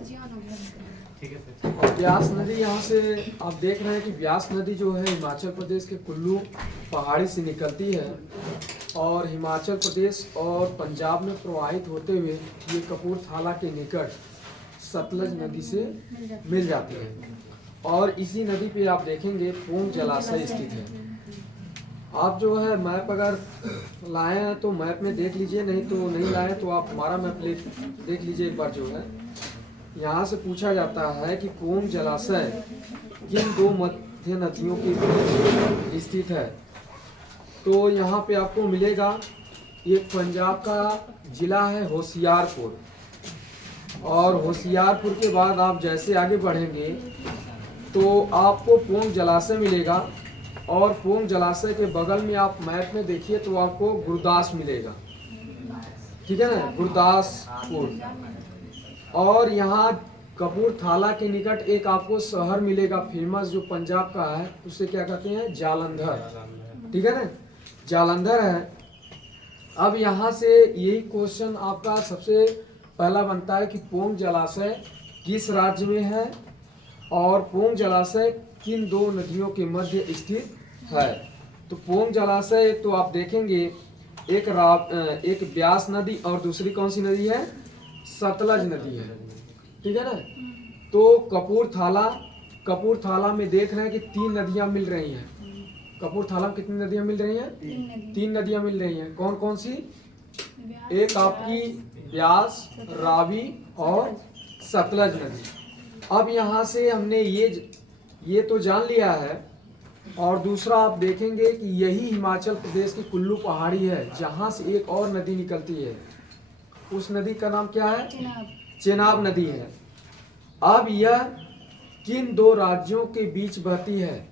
और ब्यास नदी यहाँ से आप देख रहे हैं कि ब्यास नदी जो है हिमाचल प्रदेश के कुल्लू पहाड़ी से निकलती है और हिमाचल प्रदेश और पंजाब में प्रवाहित होते हुए ये कपूरथला के निकट सतलज नदी से मिल जाती है। और इसी नदी पे आप देखेंगे पोंग जलाशय स्थित है। आप जो है मैप अगर लाए हैं तो मैप में देख लीजिए, नहीं तो नहीं लाए तो आप हमारा मैप देख लीजिए एक बार। जो है यहाँ से पूछा जाता है कि पोंग जलाशय किन दो मध्य नदियों के बीच स्थित है। तो यहाँ पे आपको मिलेगा, एक पंजाब का जिला है होशियारपुर, और होशियारपुर के बाद आप जैसे आगे बढ़ेंगे तो आपको पोंग जलाशय मिलेगा, और पोंग जलाशय के बगल में आप मैप में देखिए तो आपको गुरदास मिलेगा, ठीक है ना, गुरदासपुर। और यहाँ कपूरथला के निकट एक आपको शहर मिलेगा फेमस जो पंजाब का है, उसे क्या कहते हैं, जालंधर, ठीक है ना, जालंधर है। अब यहाँ से यही क्वेश्चन आपका सबसे पहला बनता है कि पोंग जलाशय किस राज्य में है और पोंग जलाशय किन दो नदियों के मध्य स्थित है। तो पोंग जलाशय तो आप देखेंगे एक ब्यास नदी और दूसरी कौन सी नदी है, सतलज नदी है, ठीक है ना। तो कपूरथला में देख रहे हैं कि 3 नदियां मिल रही हैं। कपूरथला में कितनी नदियां मिल रही हैं, 3 नदियां मिल रही हैं। कौन कौन सी, एक आपकी ब्यास, रावी और सतलज नदी। अब यहाँ से हमने ये तो जान लिया है, और दूसरा आप देखेंगे कि यही हिमाचल प्रदेश की कुल्लू पहाड़ी है जहाँ से एक और नदी निकलती है। उस नदी का नाम क्या है, चेनाब नदी है। अब यह किन दो राज्यों के बीच बहती है,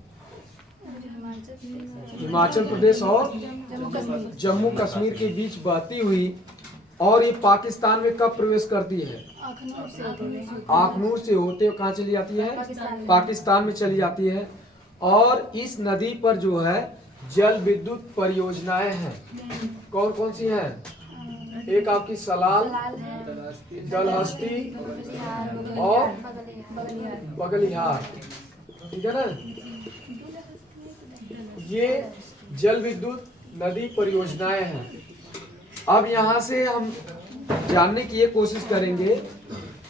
हिमाचल प्रदेश और जम्मू कश्मीर के बीच बहती हुई, और ये पाकिस्तान में कब प्रवेश करती है, आखनूर से होते हुए कहाँ चली जाती है, पाकिस्तान में चली जाती है। और इस नदी पर जो है जल विद्युत परियोजनाएं हैं। कौन कौन सी हैं, एक आपकी सलाल, डलहस्ती और बगलिहार, ठीक है ना। ये जल विद्युत नदी परियोजनाएं हैं। अब यहाँ से हम जानने की ये कोशिश करेंगे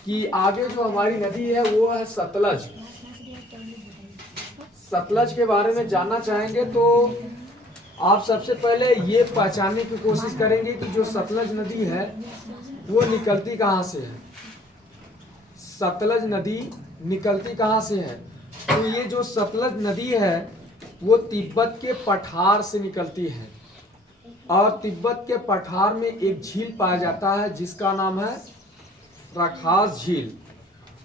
कि आगे जो हमारी नदी है वो है सतलज। सतलज के बारे में जानना चाहेंगे तो आप सबसे पहले ये पहचानने की कोशिश करेंगे कि जो सतलज नदी है वो निकलती कहाँ से है। सतलज नदी निकलती कहाँ से है, तो ये जो सतलज नदी है वो तिब्बत के पठार से निकलती है, और तिब्बत के पठार में एक झील पाया जाता है जिसका नाम है राखास झील।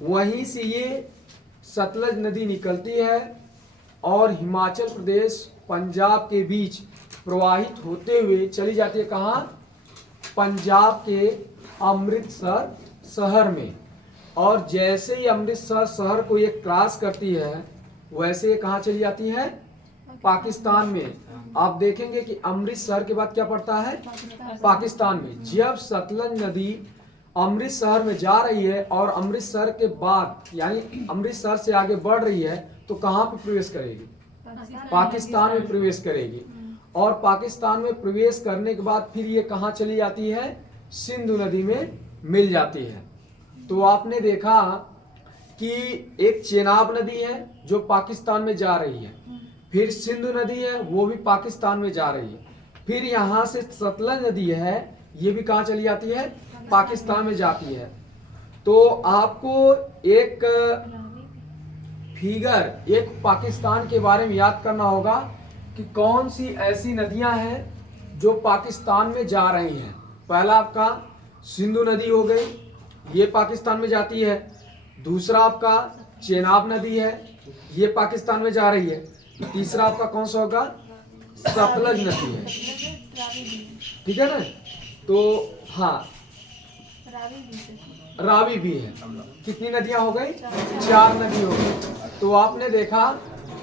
वहीं से ये सतलज नदी निकलती है और हिमाचल प्रदेश पंजाब के बीच प्रवाहित होते हुए चली जाती है कहाँ, पंजाब के अमृतसर शहर में। और जैसे ही अमृतसर शहर को ये क्रॉस करती है वैसे ये कहाँ चली जाती है, पाकिस्तान में। आप देखेंगे कि अमृतसर के बाद क्या पड़ता है, पाकिस्तान में। जब सतलज नदी अमृतसर में जा रही है और अमृतसर के बाद यानी अमृतसर से आगे बढ़ रही है तो कहाँ पे प्रवेश करेगी, पाकिस्तान में प्रवेश करेगी। और पाकिस्तान में प्रवेश करने के बाद फिर ये कहाँ चली जाती है, सिंधु नदी में मिल जाती है। तो आपने देखा कि एक चेनाब नदी है जो पाकिस्तान में जा रही है, फिर सिंधु नदी है वो भी पाकिस्तान में जा रही है, फिर यहाँ से सतलज नदी है ये भी कहाँ चली जाती है, पाकिस्तान में जाती है। तो आपको एक फिगर, एक पाकिस्तान के बारे में याद करना होगा कि कौन सी ऐसी नदियां हैं जो पाकिस्तान में जा रही हैं। पहला आपका सिंधु नदी हो गई, ये पाकिस्तान में जाती है। दूसरा आपका चेनाब नदी है, ये पाकिस्तान में जा रही है। तीसरा आपका कौन सा होगा, सतलज नदी है, ठीक है ना। तो हाँ, रावी भी है। कितनी नदियां हो गई, 4 नदी हो गई। तो आपने देखा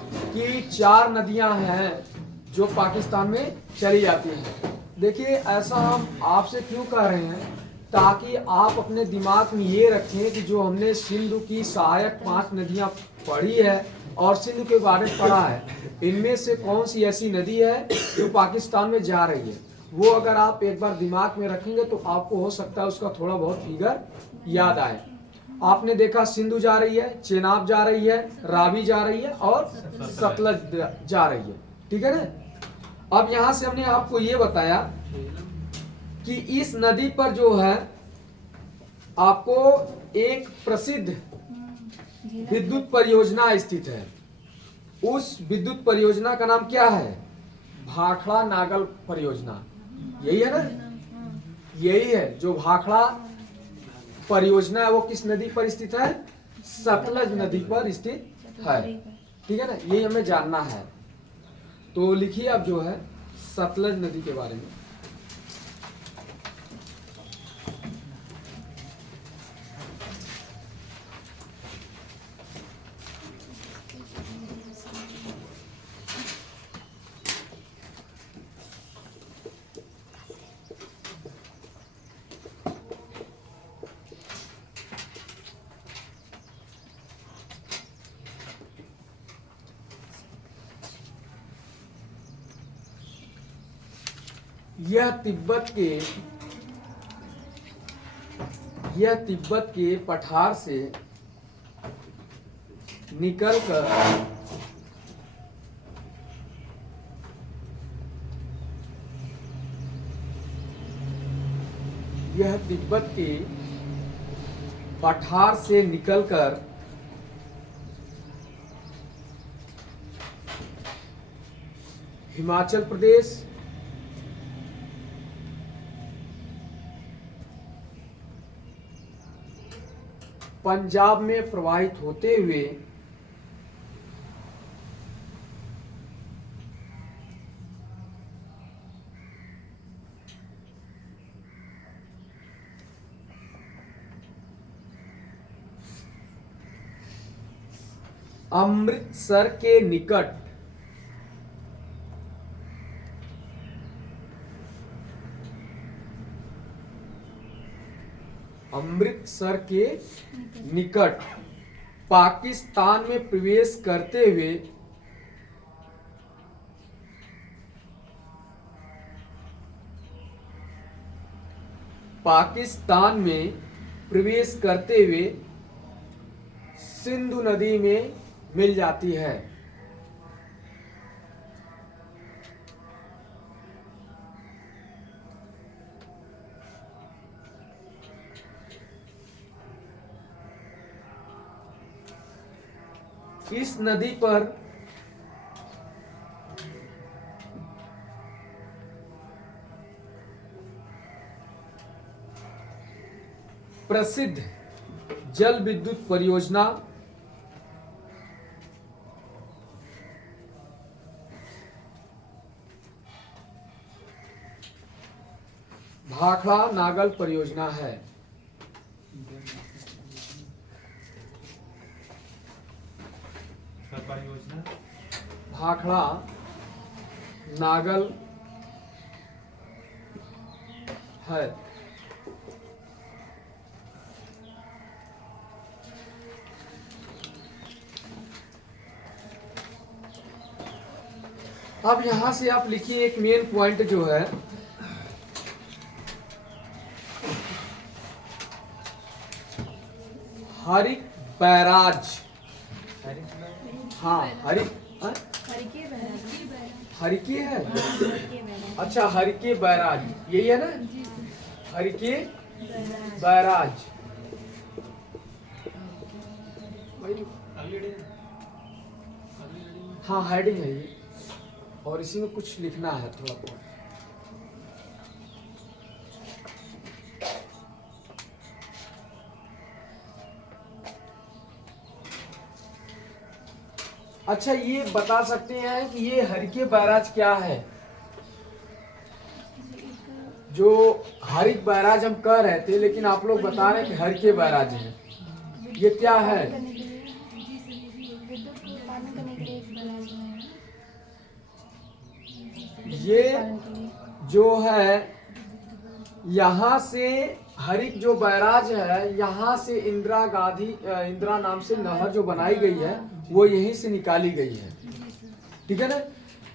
कि 4 नदियां हैं जो पाकिस्तान में चली जाती हैं। देखिए ऐसा हम आपसे क्यों कह रहे हैं ताकि आप अपने दिमाग में ये रखें कि जो हमने सिंधु की सहायक 5 नदियां पढ़ी है और सिंधु के बारे में पढ़ा है, इनमें से कौन सी ऐसी नदी है जो पाकिस्तान में जा रही है। वो अगर आप एक बार दिमाग में रखेंगे तो आपको हो सकता है उसका थोड़ा बहुत फिगर याद आए। आपने देखा सिंधु जा रही है, चेनाब जा रही है, रावी जा रही है और सतलज जा रही है, ठीक है ना। अब यहां से हमने आपको ये बताया कि इस नदी पर जो है आपको एक प्रसिद्ध विद्युत परियोजना स्थित है। उस विद्युत परियोजना का नाम क्या है? भाखड़ा नागल परियोजना। यही है ना, यही है जो भाखड़ा परियोजना है। वो किस नदी पर स्थित है? सतलज नदी पर स्थित है, ठीक है ना। यही हमें जानना है। तो लिखिए अब जो है सतलज नदी के बारे में। यह तिब्बत के पठार से निकलकर यह तिब्बत के पठार से निकलकर हिमाचल प्रदेश, पंजाब में प्रवाहित होते हुए अमृतसर के निकट पाकिस्तान में प्रवेश करते हुए सिंधु नदी में मिल जाती है। इस नदी पर प्रसिद्ध जल विद्युत परियोजना भाखड़ा नागल परियोजना है। भाखड़ा नागल है। अब यहां से आप लिखिए एक मेन पॉइंट जो है हरिक बैराज। हाँ, हरिके है। अच्छा, हरिके बैराज यही है ना, हरिके बैराज। हाँ, हेडिंग है ये और इसी में कुछ लिखना है थोड़ा बहुत। अच्छा, ये बता सकते हैं कि ये हरिके बैराज क्या है? जो हरिक बैराज हम कह रहे थे, लेकिन आप लोग बता रहे हैं कि हरिके बैराज है। ये क्या है? ये जो है यहाँ से हर एक जो बैराज है, यहाँ से इंदिरा नाम से नहर जो बनाई गई है वो यहीं से निकाली गई है, ठीक है ना,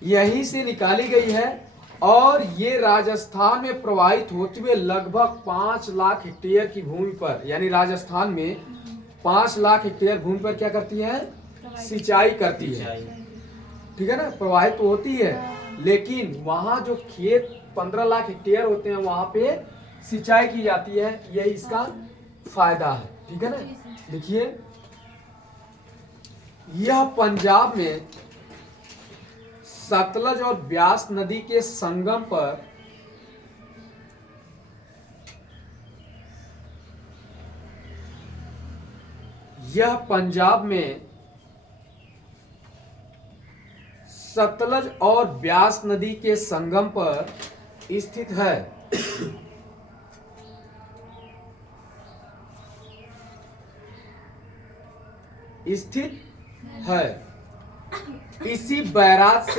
यहीं से निकाली गई है। और ये राजस्थान में प्रवाहित होते हुए लगभग 5 लाख हेक्टेयर की भूमि पर, यानी राजस्थान में 5 लाख हेक्टेयर भूमि पर क्या करती है, सिंचाई करती है, ठीक है ना, प्रवाहित तो होती है, लेकिन वहां जो खेत 15 लाख हेक्टेयर होते हैं वहां पे सिंचाई की जाती है, यही इसका फायदा है, ठीक है ना। देखिए यह पंजाब में सतलज और ब्यास नदी के संगम पर यह पंजाब में सतलज और ब्यास नदी के संगम पर स्थित है। स्थित है। इसी बैराज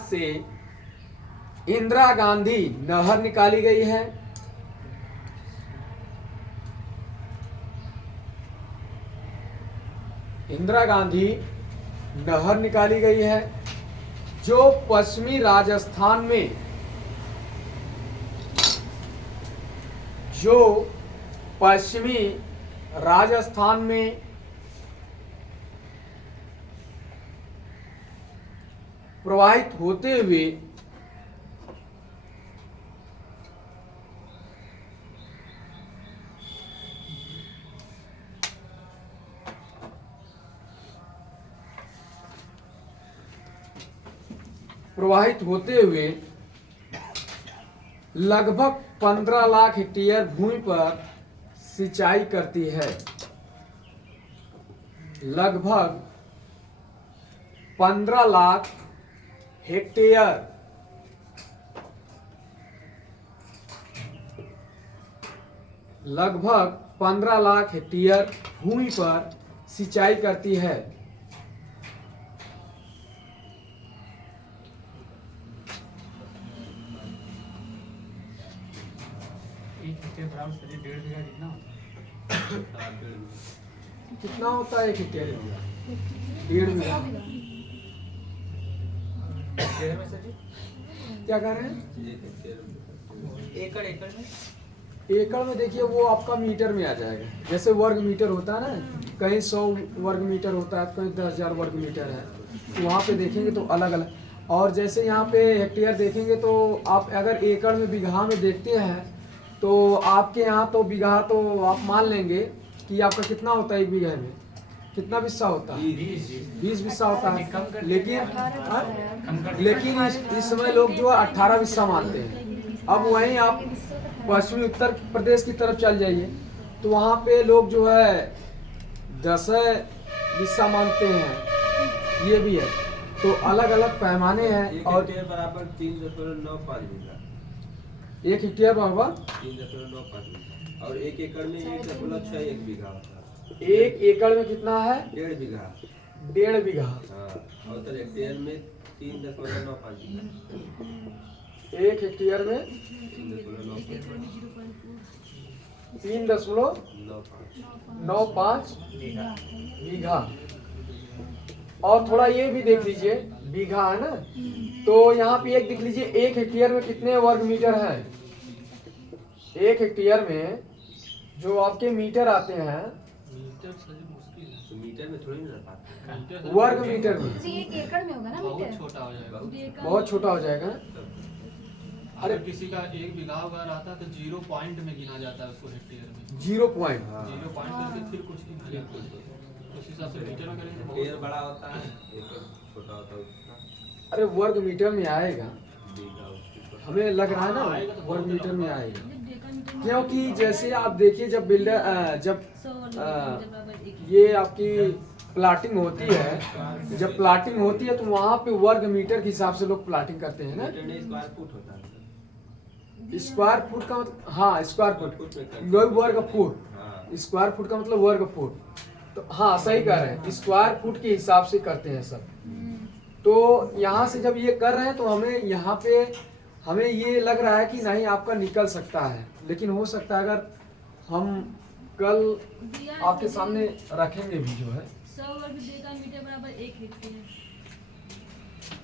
से इंदिरा गांधी नहर निकाली गई है। इंदिरा गांधी नहर निकाली गई है जो पश्चिमी राजस्थान में प्रवाहित होते हुए लगभग 15 लाख हेक्टेयर भूमि पर सिंचाई करती है। लगभग 15 लाख हेक्टेयर भूमि पर सिंचाई करती है। कितना होता है 1 हेक्टेयर? 1.5 बीघा। क्या कह रहे हैं? एकड़ में देखिए वो आपका मीटर में आ जाएगा। जैसे वर्ग मीटर होता है ना, कहीं 100 वर्ग मीटर होता है, कहीं 10,000 वर्ग मीटर है, तो वहाँ पे देखेंगे तो अलग अलग। और जैसे यहाँ पे हेक्टेयर देखेंगे तो आप अगर एकड़ में बीघा में देखते हैं तो आपके यहाँ तो बीघा तो आप मान लेंगे कि आपका कितना होता है 1 बीघे में, कितना बिस्सा होता है? 20 बिस्सा होता है। लेकिन इस समय लोग जो है 18 बिस्सा मानते हैं। अब वहीं आप पश्चिमी उत्तर प्रदेश की तरफ चल जाइए तो वहाँ पे लोग जो है 10 बिस्सा मानते हैं, ये भी है। तो अलग अलग पैमाने हैं। और बराबर 3.95 बीघा, 1 हेक्टेयर बराबर 3.95 बीघा, और 1 एकड़ में 1.61 बीघा होता है। 1 एकड़ में कितना है? 1.5 बीघा। 1.5 बीघा। हाँ, और तो हेक्टेयर में 3.95 बीघा। 1 हेक्टेयर में 3.95 बीघा। और थोड़ा ये भी देख लीजिए, बीघा है ना, तो यहाँ पे एक देख लीजिए 1 हेक्टेयर में कितने वर्ग मीटर है। 1 हेक्टेयर में जो आपके मीटर आते हैं, तो मीटर में थोड़ी ना पाता, वर्ग मीटर में। 1 एकड़ में होगा ना मीटर? बहुत छोटा हो जाएगा। बहुत छोटा हो जाएगा। अरे किसी का 1 बीघा अगर आता है तो 0 पॉइंट में गिना जाता है उसको हेक्टेयर में। 0 पॉइंट। 0 पॉइंट करके फिर कुछ गिना जाता है। उस हिसाब से मीटर में करेंगे तो हेक्टेयर बड़ा होता है, एकड़ छोटा होता है उसका। अरे वर्ग मीटर में आएगा, बीघा उसकी हमें लग रहा है ना वर्ग मीटर में आएगा। क्योंकि जैसे आप देखिए जब ये आपकी प्लाटिंग होती है, जब प्लाटिंग होती है तो वहाँ पे वर्ग मीटर के हिसाब से लोग प्लाटिंग करते हैं ना। मीटर नहीं, स्क्वायर फुट होता है। स्क्वायर फुट का मतलब, हाँ स्क्वायर फुट, वर्ग फुट। हाँ। स्क्वायर फुट का मतलब वर्ग फुट। तो हाँ सही कह रहे हैं, स्क्वायर फुट के हिसाब से करते हैं सब। तो यहाँ से जब ये कर रहे हैं तो हमें यहाँ पे हमें ये लग रहा है कि नहीं आपका निकल सकता है, लेकिन हो सकता है अगर हम कल आपके सामने रखेंगे भी जो है 100 वर्ग डेका मीटर बराबर 1 हेक्टेयर।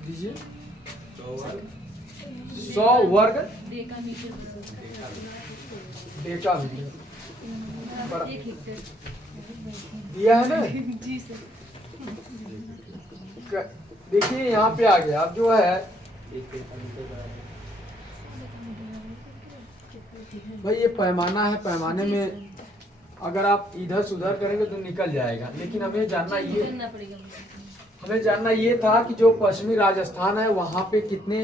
दीजिए 100 100 वर्ग डेका मीटर डेका मीटर बराबर 1 हेक्टेयर। दिया है ना। जी सर। देखिए यहाँ पे आ गया, अब जो है एक एकड़ मीटर बराबर भाई ये पैमाना है, पैमाने में अगर आप इधर सुधर करेंगे तो निकल जाएगा, लेकिन हमें जानना ये करना पड़ेगा मुझे। हमें जानना ये था कि जो पश्चिमी राजस्थान है वहाँ पे कितने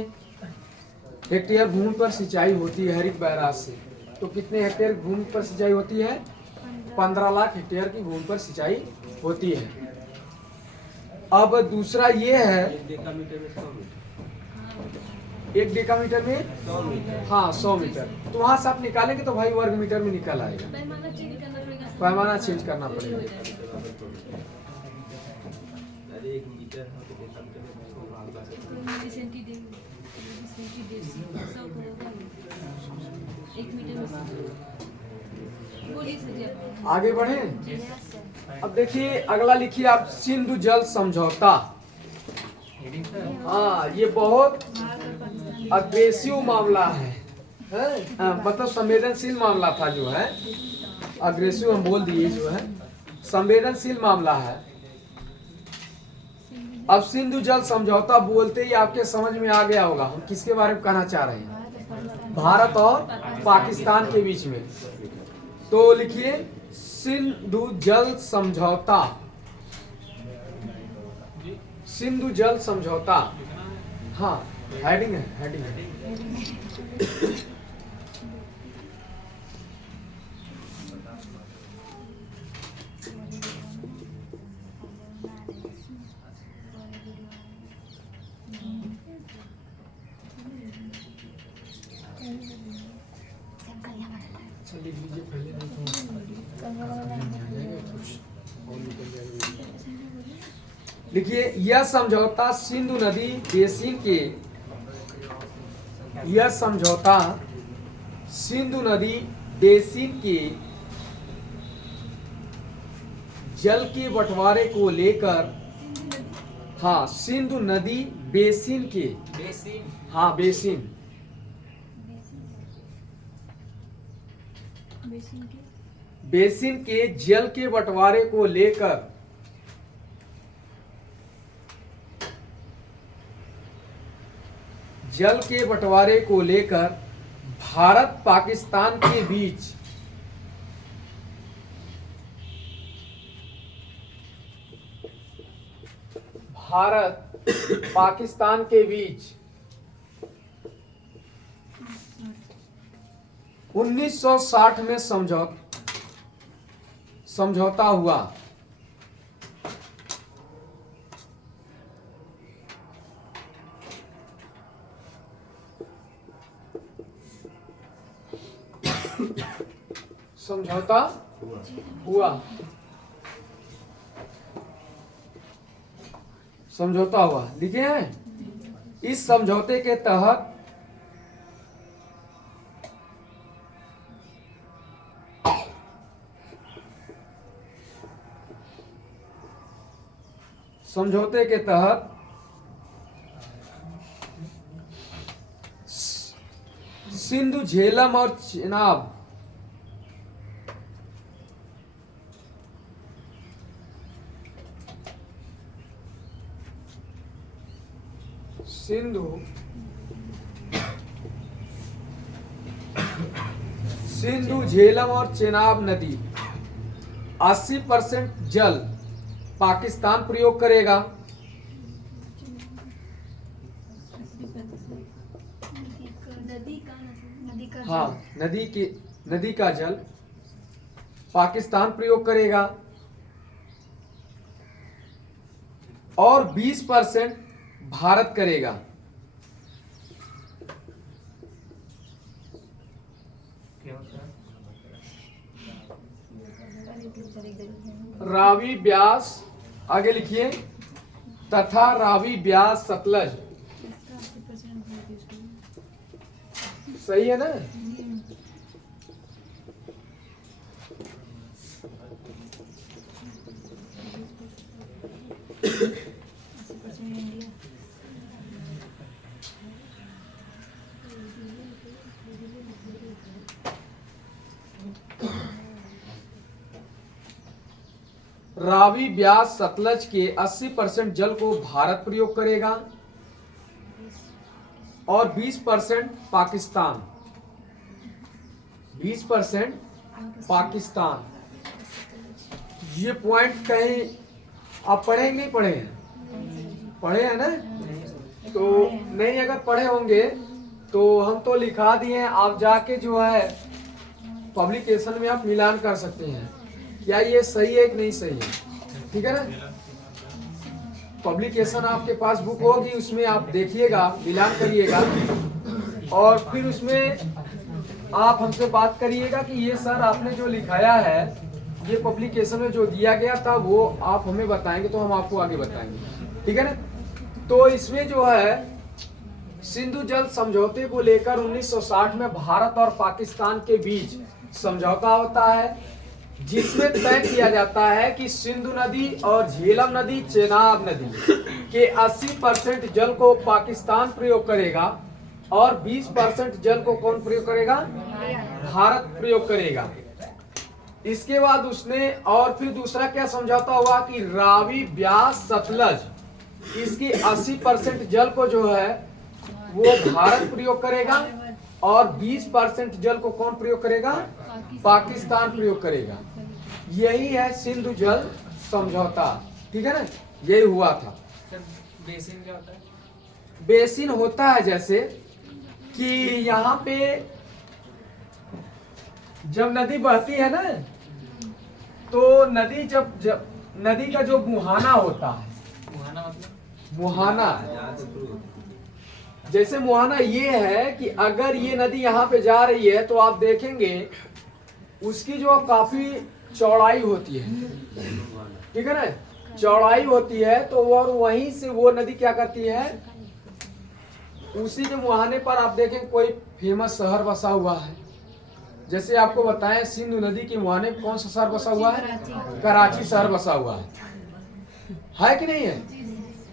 हेक्टेयर भूमि पर सिंचाई होती है हरित बैराज से। तो कितने हेक्टेयर भूमि पर सिंचाई होती है? 15 लाख हेक्टेयर की भूमि पर सिंचाई होती है। अब दूसरा ये है, एक डेका मीटर में 100 मीटर, 1 डेकामीटर में 100 मीटर। हाँ 100 मीटर। तो वहाँ से आप निकालेंगे तो भाई वर्ग मीटर में निकल आएगा। पैमाना चेंज करना पड़ेगा सर। पैमाना चेंज करना पड़ेगा। अरे 1 मीटर है तो डेका मीटर में 100 भाग लगा। सेंटीमीटर 100 होगा 1 मीटर में 100। बोलिए सर जी आप। आगे बढ़े। अब देखिए अगला लिखिए आप, सिंधु जल समझौता। हाँ ये बहुत अग्रेसिव मामला है, मतलब संवेदनशील मामला था जो है, अग्रेसिव हम बोल दिए जो है, संवेदनशील मामला है। अब सिंधु जल समझौता बोलते ही आपके समझ में आ गया होगा हम किसके बारे में कहना चाह रहे हैं, भारत और पाकिस्तान के बीच में। तो लिखिए सिंधु जल समझौता, सिंधु जल समझौता। हाँ हेडिंग है, हेडिंग है। लिख लीजिए पहले, नहीं तो कुछ और निकल जाएगा। लिखिए यह समझौता सिंधु नदी बेसिन के, यह समझौता सिंधु नदी बेसिन के जल के बंटवारे को लेकर, हाँ सिंधु नदी बेसिन के, हाँ बेसिन, बेसिन के जल के बंटवारे को लेकर जल के बंटवारे को लेकर भारत पाकिस्तान के बीच भारत पाकिस्तान के बीच 1960 में समझौता हुआ। समझौता हुआ, समझौता हुआ, लिखे हैं। इस समझौते के तहत समझौते के तहत सिंधु झेलम और चेनाब सिंधु झेलम और चेनाब नदी 80% जल पाकिस्तान प्रयोग करेगा, हाँ नदी का जल पाकिस्तान प्रयोग करेगा और 20% भारत करेगा। रावी ब्यास, आगे लिखिए तथा रावी, ब्यास, सतलज। इसका 80% भर दीजिए। सही है ना? इंडिया। रावी, ब्यास, सतलज के 80% जल को भारत प्रयोग करेगा और 20% पाकिस्तान। 20% पाकिस्तान। ये पॉइंट कहीं आप पढ़े नहीं पढ़े हैं? पढ़े हैं ना? तो नहीं, अगर पढ़े होंगे तो हम तो लिखा दिए हैं, आप जाके जो है पब्लिकेशन में आप मिलान कर सकते हैं क्या ये सही है कि नहीं सही है। ठीक है ना? पब्लिकेशन आपके पास बुक होगी, उसमें आप देखिएगा, मिलान करिएगा और फिर उसमें आप हमसे बात करिएगा कि ये सर आपने जो लिखाया है, ये पब्लिकेशन में जो दिया गया था वो आप हमें बताएंगे तो हम आपको आगे बताएंगे। ठीक है ना? तो इसमें जो है सिंधु जल समझौते को लेकर 1960 में भारत और पाकिस्तान के बीच समझौता होता है, जिसमें तय किया जाता है कि सिंधु नदी और झेलम नदी, चेनाब नदी के 80% जल को पाकिस्तान प्रयोग करेगा और 20% जल को कौन प्रयोग करेगा? भारत प्रयोग करेगा। इसके बाद उसने और फिर दूसरा क्या समझौता हुआ कि रावी, ब्यास, सतलज इसके 80% जल को जो है वो भारत प्रयोग करेगा और 20% जल को कौन प्रयोग करेगा? पाकिस्तान प्रयोग करेगा। यही है सिंधु जल समझौता। ठीक है ना? यही हुआ था। बेसिन क्या होता है? बेसिन होता है जैसे कि यहाँ पे जब नदी बहती है ना, तो नदी जब नदी का जो मुहाना होता है, मुहाना मतलब? मुहाना यहाँ से शुरू होता है। जैसे मुहाना ये है कि अगर ये नदी यहाँ पे जा रही है तो आप देखेंगे उसकी जो काफी चौड़ाई होती है। ठीक है ना? चौड़ाई होती है तो और वहीं से वो नदी क्या करती है, उसी के मुहाने पर आप देखें कोई फेमस शहर बसा हुआ है। जैसे आपको बताएं, सिंधु नदी के मुहाने पर कौन सा शहर बसा हुआ है? कराची शहर बसा हुआ है कि नहीं है?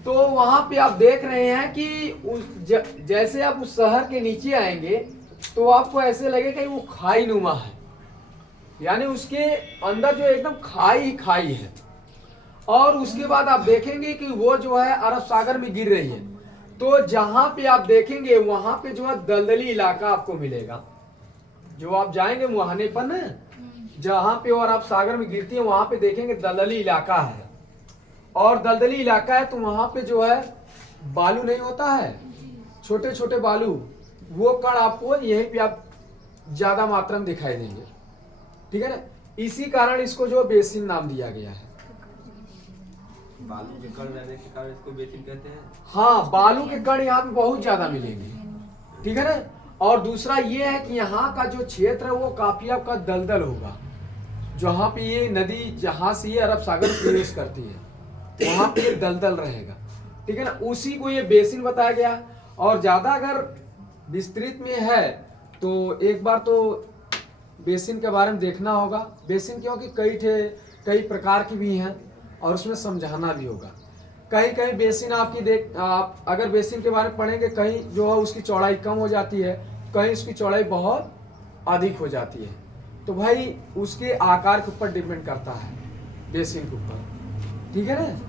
तो वहां पे आप देख रहे हैं कि जैसे आप उस शहर के नीचे आएंगे तो आपको ऐसे लगेगा कि वो खाई नुमा है, यानी उसके अंदर जो एकदम खाई ही खाई है। और उसके बाद आप देखेंगे कि वो जो है अरब सागर में गिर रही है। तो जहां पे आप देखेंगे वहां पे जो है दलदली इलाका आपको मिलेगा। जो आप जाएंगे मुहाने पर ना, जहां पे और अरब सागर में गिरती है वहां पे देखेंगे दलदली इलाका है। और दलदली इलाका है तो वहां पे जो है बालू नहीं होता है, छोटे छोटे बालू, वो कण आपको यहीं पे आप ज्यादा मात्रा में दिखाई देंगे। ठीक है ना? इसी कारण इसको जो बेसिन नाम दिया गया है। बालू के कण रहने के कारण इसको बेसिन कहते हैं। हाँ, बालू के कण यहाँ पे बहुत ज्यादा मिलेंगे। ठीक है ना? और दूसरा ये है कि यहाँ का जो क्षेत्र है वो काफी आपका दलदल होगा। जहाँ पे ये नदी, जहाँ से ये अरब सागर प्रवेश करती है वहां पे ये दलदल रहेगा। ठीक है ना? उसी को ये बेसिन बताया गया। और ज्यादा अगर विस्तृत में है तो एक बार तो बेसिन के बारे में देखना होगा। बेसिन क्योंकि कई प्रकार की भी हैं और उसमें समझाना भी होगा। कहीं कहीं बेसिन आप अगर बेसिन के बारे में पढ़ेंगे, कहीं जो है उसकी चौड़ाई कम हो जाती है, कहीं उसकी चौड़ाई बहुत अधिक हो जाती है। तो भाई उसके आकार के ऊपर डिपेंड करता है, बेसिन के ऊपर। ठीक है ना?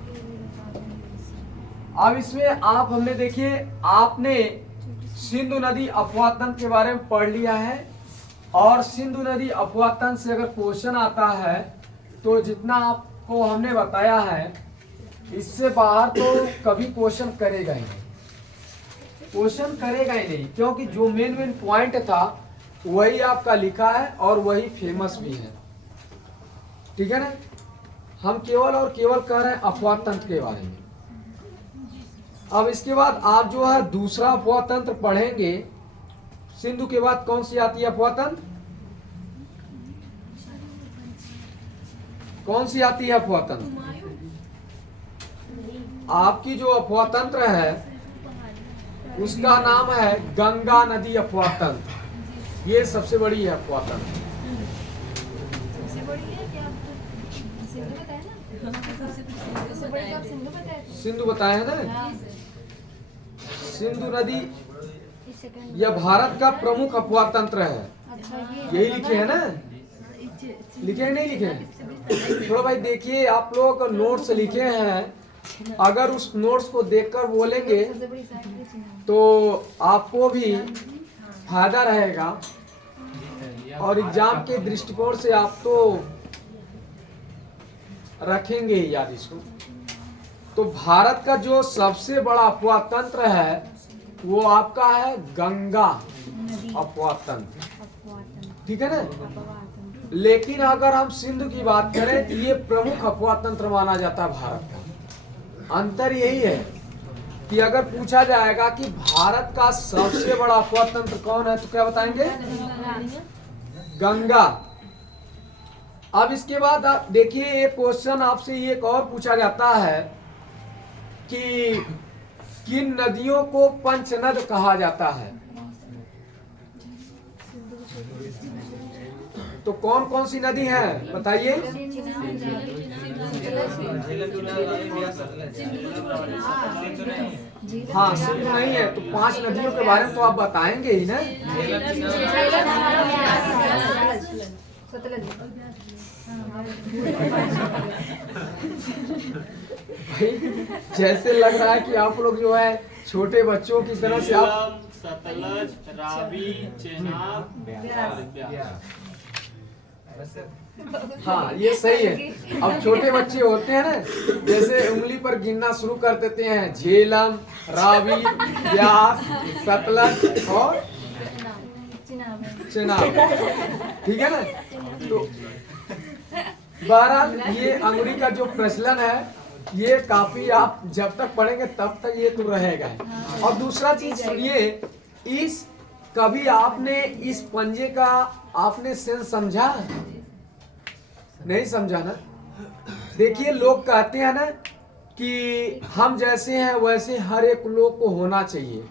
अब इसमें आप हमने देखिए, आपने सिंधु नदी अपवाह तंत्र के बारे में पढ़ लिया है। और सिंधु नदी अपवाह तंत्र से अगर क्वेश्चन आता है तो जितना आपको हमने बताया है इससे बाहर तो कभी क्वेश्चन करेगा ही नहीं, क्वेश्चन करेगा ही नहीं, क्योंकि जो मेन पॉइंट था वही आपका लिखा है और वही फेमस भी है। ठीक है ना? हम केवल और केवल कह रहे हैं अपवाह तंत्र के बारे में। अब इसके बाद आप जो है दूसरा अपवाह तंत्र पढ़ेंगे। सिंधु के बाद कौन सी आती है अपवाह तंत्र? कौन सी आती है अपवाह तंत्र? आपकी जो अफवाह तंत्र है उसका नाम है गंगा नदी अफवाह तंत्र। ये सबसे बड़ी है अफवाह तंत्र। सबसे बड़ी है क्या? आप सिंधु बताया ना, सबसे बड़ी तो आप सिंधु बताए थे। सिंधु बताया है ना। हाँ। सिंधु नदी इस सेकंड यह भारत का प्रमुख अफवाह तंत्र है। अच्छा ये यही लिखे है ना, लिखे हैं नहीं लिखे हैं? थोड़ा भाई देखिए, आप लोग नोट्स लिखे हैं, अगर उस नोट्स को देखकर बोलेंगे सबसे बड़ी साइड के चिन्ह। तो आपको भी फायदा रहेगा और एग्जाम के दृष्टिकोण से आप तो रखेंगे ही याद इसको। तो भारत का जो सबसे बड़ा अफवाह तंत्र है वो आपका है गंगा अफवाह तंत्र, ठीक है ना। लेकिन अगर हम सिंधु की बात करें तो ये प्रमुख अफवाह तंत्र माना जाता है भारत का। अंतर यही है कि अगर पूछा जाएगा कि भारत का सबसे बड़ा अफवाह तंत्र कौन है तो क्या बताएंगे? गंगा। अब इसके बाद आप देखिए, एक क्वेश्चन आपसे एक और पूछा जाता है कि किन नदियों को पंचनद कहा जाता है? तो कौन कौन सी नदी है बताइए? हाँ, सिंधु नहीं है तो 5 नदियों के बारे में तो आप बताएंगे ही ना। भाई जैसे लग रहा है कि आप लोग जो है छोटे बच्चों की तरह से आप सतलज, रावी, चेनाब, ब्यास। हाँ ये सही है। अब छोटे बच्चे होते हैं ना, जैसे उंगली पर गिनना शुरू कर देते हैं, झेलम, रावी, ब्यास, सतलज और चेनाब, ठीक है ना। तो बहरहाल ये अंगुरी का जो प्रचलन है ये काफी आप जब तक पढ़ेंगे तब तक ये तो रहेगा। और दूसरा चीज सुनिए, इस कभी आपने इस पंजे का आपने सेंस समझा? नहीं समझा ना। देखिए लोग कहते हैं ना कि हम जैसे हैं वैसे हर एक लोग को होना चाहिए।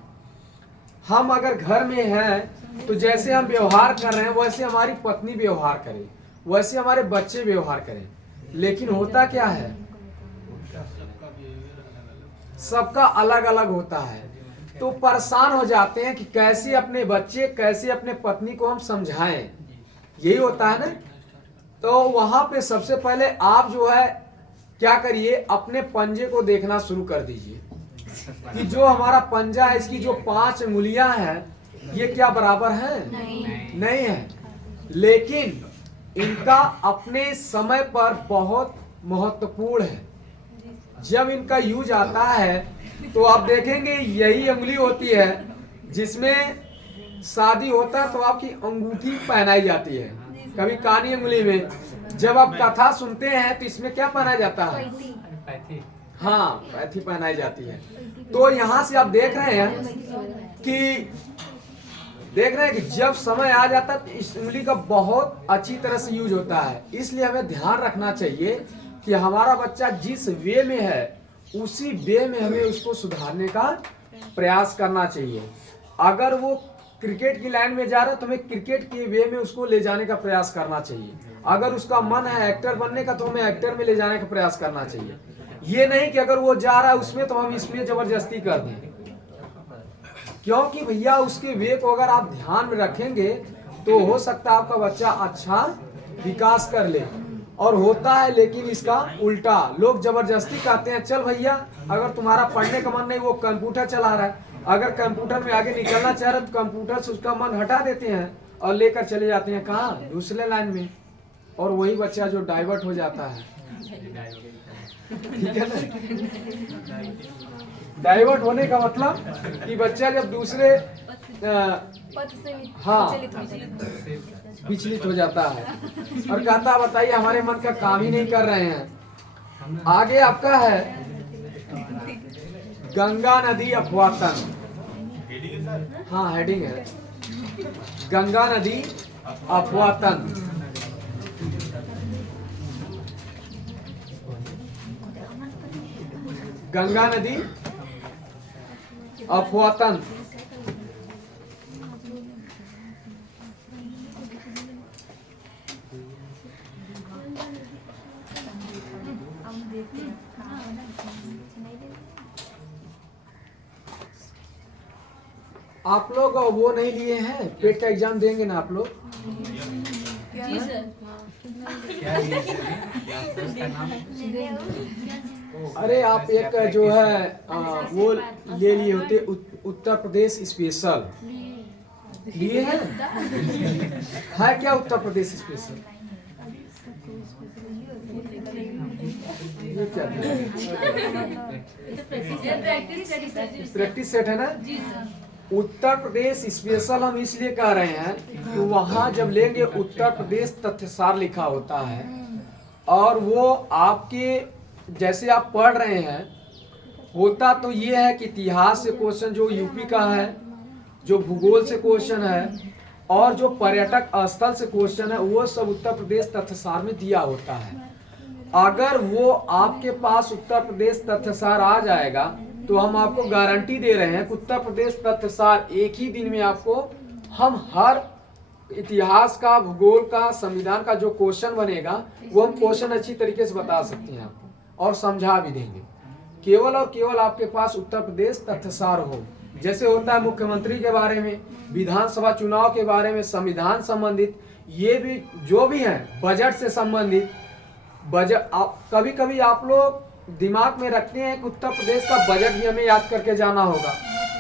हम अगर घर में हैं तो जैसे हम व्यवहार कर रहे हैं वैसे हमारी पत्नी व्यवहार करे, वैसे हमारे बच्चे व्यवहार करें। लेकिन होता क्या है, सबका अलग अलग होता है। तो परेशान हो जाते हैं कि कैसे अपने बच्चे, कैसे अपने पत्नी को हम समझाएं, यही होता है ना। तो वहां पे सबसे पहले आप जो है क्या करिए, अपने पंजे को देखना शुरू कर दीजिए कि जो हमारा पंजा है इसकी जो 5 उंगलियां हैं ये क्या बराबर है? नहीं है। लेकिन इनका अपने समय पर बहुत महत्वपूर्ण है। जब इनका यूज आता है तो आप देखेंगे यही अंगुली होती है जिसमें शादी होता है तो आपकी अंगूठी पहनाई जाती है, कभी कानी अंगुली में। जब आप कथा सुनते हैं तो इसमें क्या पहनाया जाता है? हाँ, पैथी पहनाई जाती है। तो यहाँ से आप देख रहे हैं कि जब समय आ जाता है तो इस उंगली का बहुत अच्छी तरह से यूज होता है। इसलिए हमें ध्यान रखना चाहिए कि हमारा बच्चा जिस वे में है उसी वे में हमें उसको सुधारने का प्रयास करना चाहिए। अगर वो क्रिकेट की लाइन में जा रहा है तो हमें क्रिकेट के वे में उसको ले जाने का प्रयास करना चाहिए। अगर उसका मन है एक्टर बनने का तो हमें एक्टर में ले जाने का प्रयास करना चाहिए। ये नहीं कि अगर वो जा रहा है उसमें तो हम इसमें जबरदस्ती कर दें, क्योंकि भैया उसके वे को अगर आप ध्यान में रखेंगे तो हो सकता है आपका बच्चा अच्छा विकास कर ले। और होता है लेकिन इसका उल्टा, लोग जबरदस्ती कहते हैं चल भैया अगर तुम्हारा पढ़ने का मन नहीं, वो कंप्यूटर चला रहा है, अगर कंप्यूटर में आगे निकलना चाह रहा है तो कंप्यूटर से उसका मन हटा देते हैं और लेकर चले जाते हैं कहाँ? दूसरे लाइन में। और वही बच्चा जो डाइवर्ट हो जाता है, ठीक है ना। डाइवर्ट होने का मतलब कि बच्चा जब दूसरे हाँ विचलित हो जाता है और कहता है बताइए हमारे मन का काम ही नहीं कर रहे हैं। आगे आपका है गंगा नदी अफवाह तंत्र। हाँ हेडिंग है गंगा नदी अफवाह तंत्र। गंगा नदी अफवाह तंत्र। आप लोग वो नहीं लिए हैं, पेट का एग्जाम देंगे ना आप लोग? जी सर। क्या ये सर उसका नाम? अरे आप एक जो है वो ले लिए होते उत्तर प्रदेश स्पेशल लिए हैं? है क्या उत्तर प्रदेश स्पेशल? ये क्या प्रैक्टिस सेट है ना? जी सर। उत्तर प्रदेश स्पेशल हम इसलिए कह रहे हैं कि वहाँ जब लेंगे उत्तर प्रदेश तथ्यसार लिखा होता है, और वो आपके जैसे आप पढ़ रहे हैं होता तो ये है कि इतिहास से क्वेश्चन जो यूपी का है, जो भूगोल से क्वेश्चन है, और जो पर्यटक स्थल से क्वेश्चन है, वो सब उत्तर प्रदेश तथ्यसार में दिया होता है। अगर वो आपके पास उत्तर प्रदेश तथ्यसार आ जाएगा तो हम आपको गारंटी दे रहे हैं कि उत्तर प्रदेश तथ्यसार एक ही दिन में आपको हम हर इतिहास का, भूगोल का, संविधान का जो क्वेश्चन बनेगा वो हम क्वेश्चन अच्छी तरीके से बता सकते हैं आपको और समझा भी देंगे। केवल और केवल आपके पास उत्तर प्रदेश तथ्यसार हो। जैसे होता है मुख्यमंत्री के बारे में, विधानसभा चुनाव के बारे में, संविधान संबंधित, ये भी जो भी है बजट से संबंधित बजट। कभी कभी आप लोग दिमाग में रखते हैं कि उत्तर प्रदेश का बजट भी हमें याद करके जाना होगा,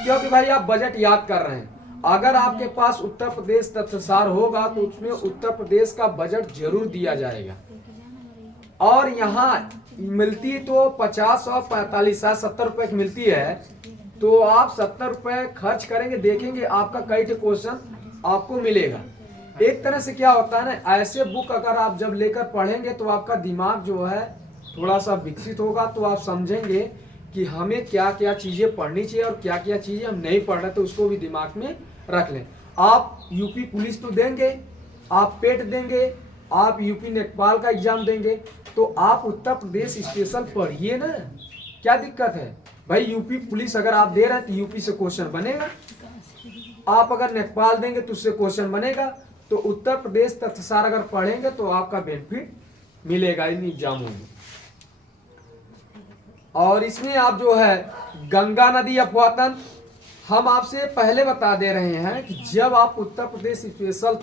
क्योंकि भाई आप बजट याद कर रहे हैं। अगर आपके पास उत्तर प्रदेश तथ्यसार होगा तो उसमें उत्तर प्रदेश का बजट जरूर दिया जाएगा। और यहाँ मिलती तो 50 और 45 70 रुपए की मिलती है, तो आप 70 रुपए खर्च करेंगे, देखेंगे आपका कई क्वेश्चन आपको मिलेगा। एक तरह से क्या होता है ना, ऐसे बुक अगर आप जब लेकर पढ़ेंगे तो आपका दिमाग जो है थोड़ा सा विकसित होगा, तो आप समझेंगे कि हमें क्या क्या चीजें पढ़नी चाहिए और क्या क्या चीजें हम नहीं पढ़ रहे, तो उसको भी दिमाग में रख लें। आप यूपी पुलिस तो देंगे, आप पेट देंगे, आप यूपी नेकपाल का एग्जाम देंगे, तो आप उत्तर प्रदेश स्पेशल पढ़िए ना, क्या दिक्कत है भाई? यूपी पुलिस अगर आप दे रहे हैं तो यूपी से क्वेश्चन बनेगा, आप अगर नेकपाल देंगे तो उससे क्वेश्चन बनेगा। तो उत्तर प्रदेश तथ्यसार अगर पढ़ेंगे तो आपका बेनिफिट मिलेगा इन एग्जामों में। और इसमें आप जो है गंगा नदी अफवाह तंत्र हम आपसे पहले बता दे रहे हैं कि जब आप उत्तर प्रदेश स्पेशल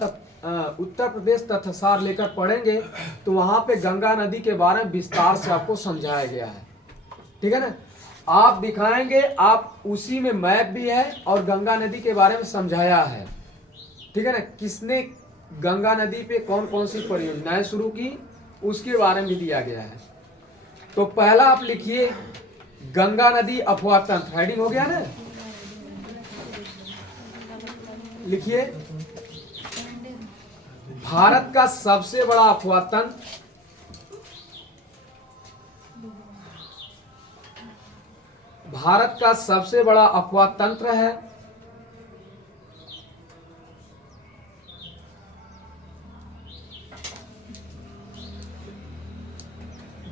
उत्तर प्रदेश तथ्यसार लेकर पढ़ेंगे तो वहां पे गंगा नदी के बारे में विस्तार से आपको समझाया गया है, ठीक है ना? आप दिखाएंगे, आप उसी में मैप भी है और गंगा नदी के बारे में समझाया है, ठीक है ना? किसने गंगा नदी पे कौन कौन सी परियोजनाएं शुरू की उसके बारे में भी दिया गया है। तो पहला आप लिखिए गंगा नदी अफवाह तंत्र, हेडिंग हो गया ना? लिखिए भारत का सबसे बड़ा अफवाह तंत्र, भारत का सबसे बड़ा अफवाह तंत्र है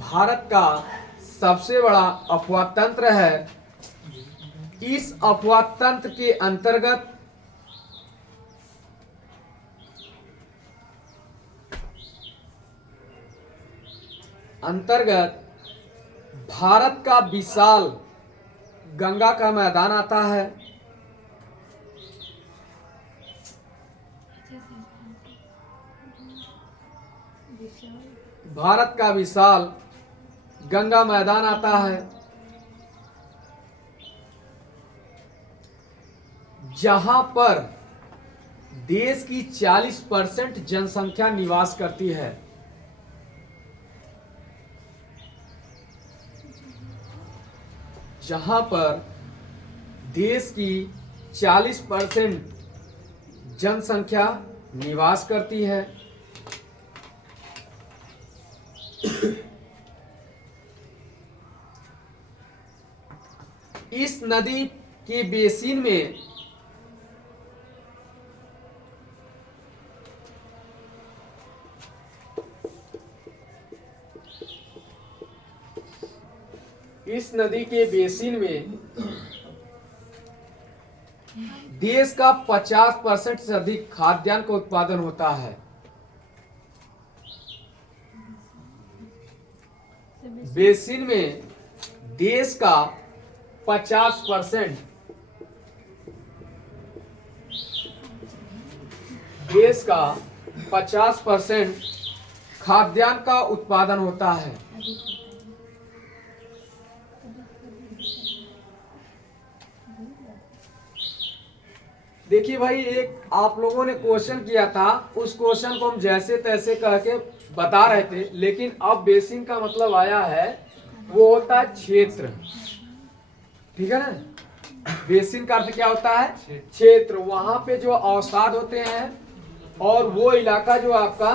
भारत का सबसे बड़ा अफवाह तंत्र है। इस अफवाह तंत्र के अंतर्गत भारत का विशाल गंगा का मैदान आता है। भारत का विशाल गंगा मैदान आता है, जहां पर देश की 40% जनसंख्या निवास करती है। जहां पर देश की 40% जनसंख्या निवास करती है। इस नदी के बेसिन में इस नदी के बेसिन में देश का 50% से अधिक खाद्यान्न का उत्पादन होता है। बेसिन में देश का 50% देश का 50% खाद्यान्न का उत्पादन होता है। देखिए भाई, एक आप लोगों ने क्वेश्चन किया था, उस क्वेश्चन को हम जैसे तैसे कह के बता रहे थे, लेकिन अब बेसिन का मतलब आया है वो होता है क्षेत्र। ठीक है ना। बेसिन का अर्थ क्या होता है? क्षेत्र। वहां पे जो अवसाद होते हैं और वो इलाका जो आपका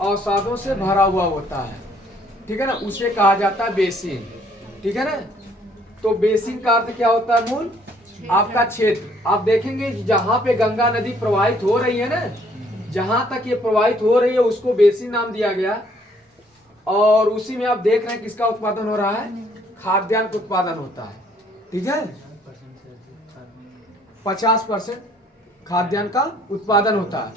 अवसादों से भरा हुआ होता है, ठीक है ना, उसे कहा जाता है बेसिन। ठीक है ना। तो बेसिन का अर्थ क्या होता है? मूल आपका क्षेत्र। आप देखेंगे जहां पे गंगा नदी प्रवाहित हो रही है ना, जहां तक ये प्रवाहित हो रही है उसको बेसिन नाम दिया गया। और उसी में आप देख रहे हैं किसका उत्पादन हो रहा है? खाद्यान्न का उत्पादन होता है। ठीक है। 50% खाद्यान्न का उत्पादन होता है।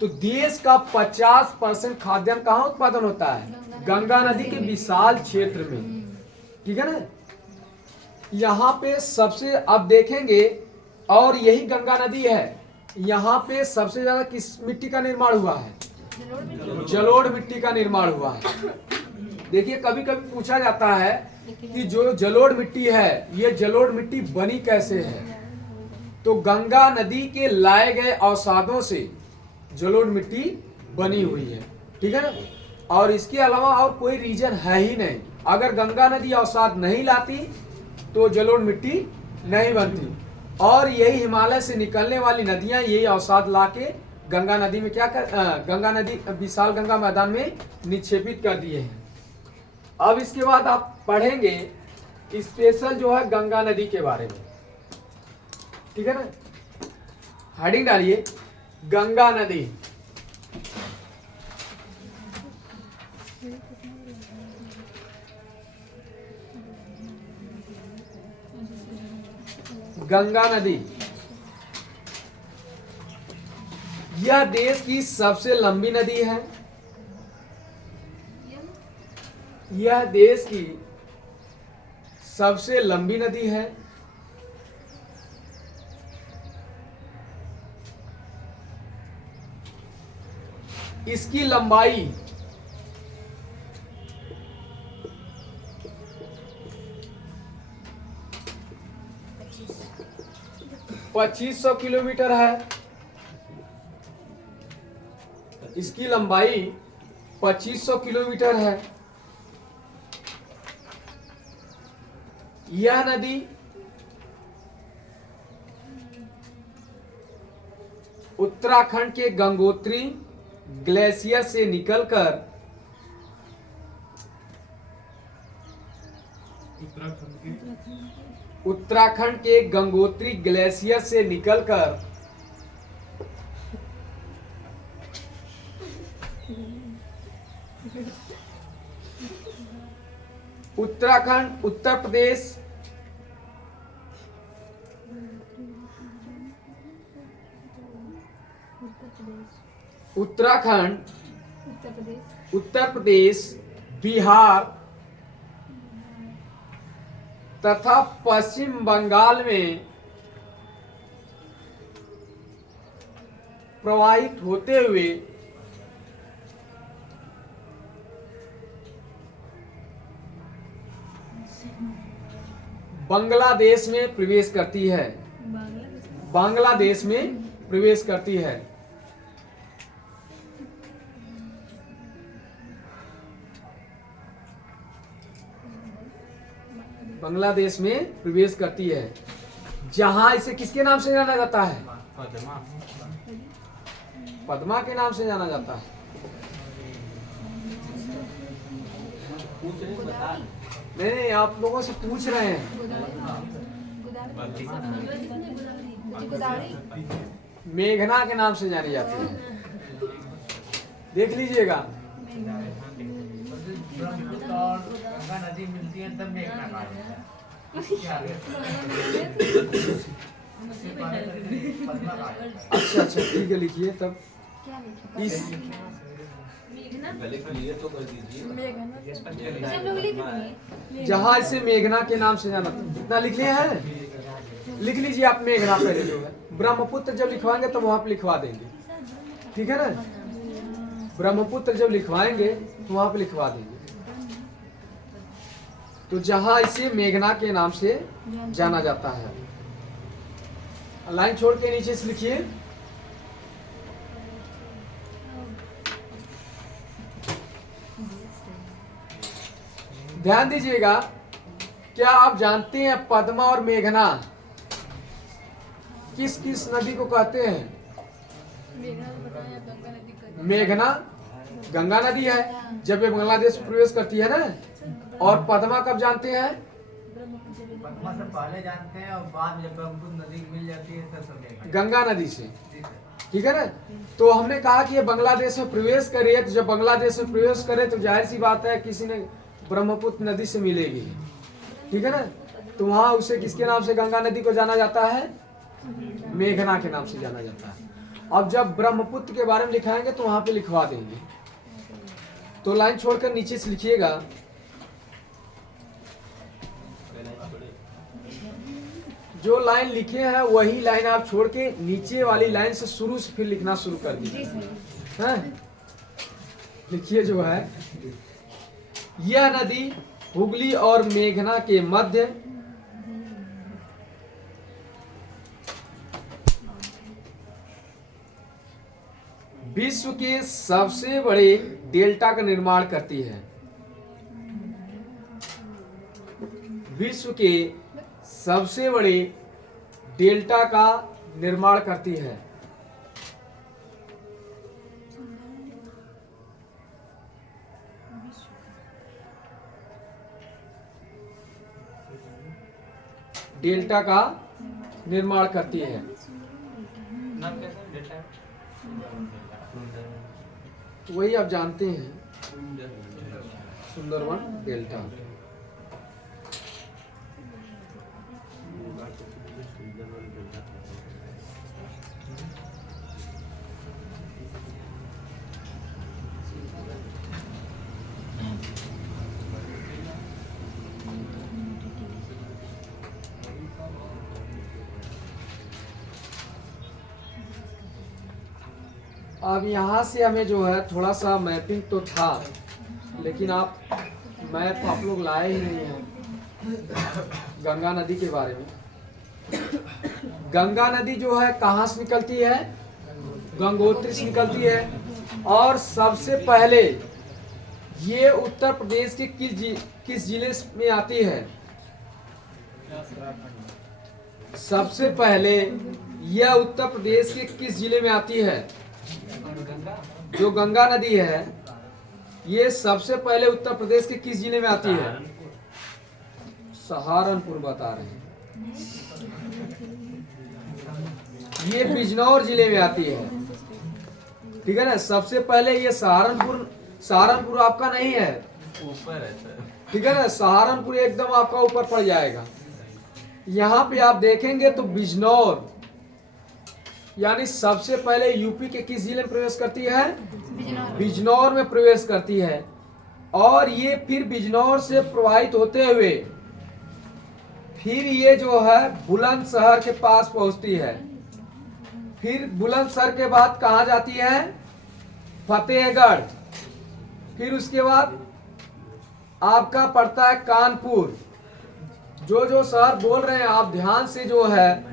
तो देश का 50% खाद्यान्न कहाँ उत्पादन होता है? गंगा नदी के विशाल क्षेत्र में। ठीक है ना। यहाँ पे सबसे अब देखेंगे, और यही गंगा नदी है, यहाँ पे सबसे ज्यादा किस मिट्टी का निर्माण हुआ है? जलोढ़ मिट्टी का निर्माण हुआ है। देखिए, कभी कभी पूछा जाता है कि जो जलोढ़ मिट्टी है, ये जलोढ़ मिट्टी बनी कैसे है? तो गंगा नदी के लाए गए अवसादों से जलोढ़ मिट्टी बनी हुई है। ठीक है ना। और इसके अलावा और कोई रीजन है ही नहीं। अगर गंगा नदी अवसाद नहीं लाती तो जलोढ़ मिट्टी नहीं बनती। और यही हिमालय से निकलने वाली नदियां यही अवसाद लाके गंगा नदी में गंगा नदी विशाल गंगा मैदान में निक्षेपित कर दिए हैं। अब इसके बाद आप पढ़ेंगे स्पेशल जो है गंगा नदी के बारे में। ठीक है ना। हेडिंग डालिए, गंगा नदी। गंगा नदी यह देश की सबसे लंबी नदी है। यह देश की सबसे लंबी नदी है। इसकी लंबाई 2500 किलोमीटर है। इसकी लंबाई 2500 किलोमीटर है। यह नदी उत्तराखंड के गंगोत्री ग्लेशियर से निकलकर उत्तराखंड के गंगोत्री ग्लेशियर से निकलकर उत्तराखंड, उत्तर प्रदेश, उत्तराखंड, उत्तर प्रदेश, बिहार तथा पश्चिम बंगाल में प्रवाहित होते हुए बांग्लादेश में प्रवेश करती है। बांग्लादेश में प्रवेश करती है। बांग्लादेश में प्रवेश करती है, जहां इसे किसके नाम से जाना जाता है? पद्मा के नाम से जाना जाता है। नहीं, आप लोगों से पूछ रहे हैं। मेघना के नाम से जानी जाती है। देख लीजिएगा। और गंगा नदी मिलती है तब मेघना कहा जाता है। उसके आगे उसके पहले पद्मा कहा जाता है। अच्छा अच्छा ठीक है, लिखिए तब। क्या लिखा? इस पहले क्लियर तो कर दीजिए। अच्छा, हम लोग लिख देंगे। जहाँ इसे मेघना के नाम से जाना था, इतना लिख लिए हैं? लिख लीजिए आप मेघना पहले जो है। ब्रह्मपुत्र जब लिखवाएंगे तो वहाँ पे लिखवा देंगे, ठीक है ना? ब्रह्मपुत्र जब लिखवाएंगे तो वहाँ पे लिखवा देंगे। तो जहाँ इसे मेघना के नाम से जाना जाता है। लाइन छोड़ के नीचे से लिखिए। ध्यान दीजिएगा, क्या आप जानते हैं पद्मा और मेघना किस किस नदी को कहते हैं? मेघना गंगा नदी है, जब ये बांग्लादेश में प्रवेश करती है ना। और पद्मा कब जानते हैं? पद्मा से पहले जानते हैं और बाद में जब ब्रह्मपुत्र नदी मिल जाती है तब मेघना। गंगा नदी से, जी सर। ठीक है ना? तो हमने कहा कि ये बांग्लादेश में प्रवेश करे, तो जब बांग्लादेश में प्रवेश करे तो जाहिर सी बात है किसी ने ब्रह्मपुत्र नदी से मिलेगी, ठीक है ना? तो वहां उसे किसके नाम से गंगा नदी को जाना जाता है? मेघना के नाम से जाना जाता है। अब जब ब्रह्मपुत्र के बारे में लिखाएंगे तो वहां पे लिखवा देंगे। तो लाइन छोड़कर नीचे से लिखिएगा। जो लाइन लिखे हैं वही लाइन आप छोड़ के नीचे वाली लाइन से शुरू से फिर लिखना शुरू कर दीजिए। हैं? लिखिए जो है, यह नदी हुगली और मेघना के मध्य विश्व के सबसे बड़े डेल्टा का निर्माण करती है। विश्व के सबसे बड़े डेल्टा का निर्माण करती है। डेल्टा का निर्माण करती है। नाम कैसा है? डेल्टा? वही आप जानते हैं, सुंदरवन डेल्टा। अब यहाँ से हमें जो है थोड़ा सा मैपिंग तो था, लेकिन मैप आप लोग लाए ही नहीं हैं गंगा नदी के बारे में। गंगा नदी जो है कहाँ से निकलती है? गंगोत्री से निकलती है। और सबसे पहले ये उत्तर प्रदेश के किस जिले में आती है? सबसे पहले यह उत्तर प्रदेश के किस जिले में आती है? जो गंगा नदी है ये सबसे पहले उत्तर प्रदेश के किस जिले में आती है? सहारनपुर बता रहे हैं। ये बिजनौर जिले में आती है, ठीक है ना? सबसे पहले ये सहारनपुर आपका नहीं है, ऊपर है सर। ठीक है ना? सहारनपुर एकदम आपका ऊपर पड़ जाएगा। यहाँ पे आप देखेंगे तो बिजनौर यानी सबसे पहले यूपी के किस जिले में प्रवेश करती है? बिजनौर में प्रवेश करती है। और ये फिर बिजनौर से प्रवाहित होते हुए फिर ये जो है बुलंदशहर के पास पहुंचती है। फिर बुलंदशहर के बाद कहाँ जाती है? फतेहगढ़। फिर उसके बाद आपका पड़ता है कानपुर। जो शहर बोल रहे हैं आप ध्यान से जो है